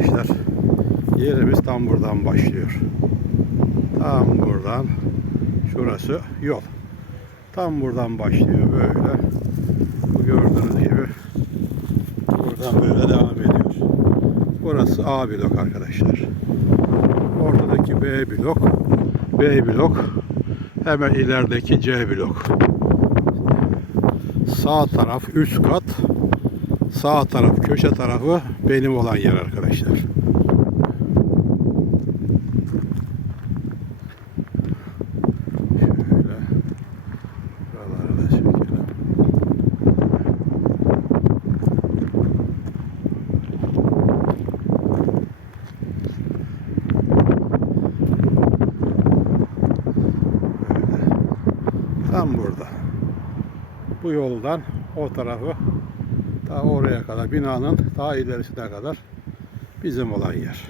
arkadaşlar. Yerimiz tam buradan başlıyor. Tam buradan. Şurası yol. Tam buradan başlıyor böyle. Bu gördüğünüz gibi buradan böyle devam ediyor. Burası A blok arkadaşlar. Ortadaki B blok. B blok. Hemen ilerideki C blok. Sağ taraf üst kat. Sağ taraf köşe tarafı benim olan yer arkadaşlar. Tam burada. Bu yoldan o tarafı ta oraya kadar binanın ta ilerisine kadar bizim olan yer.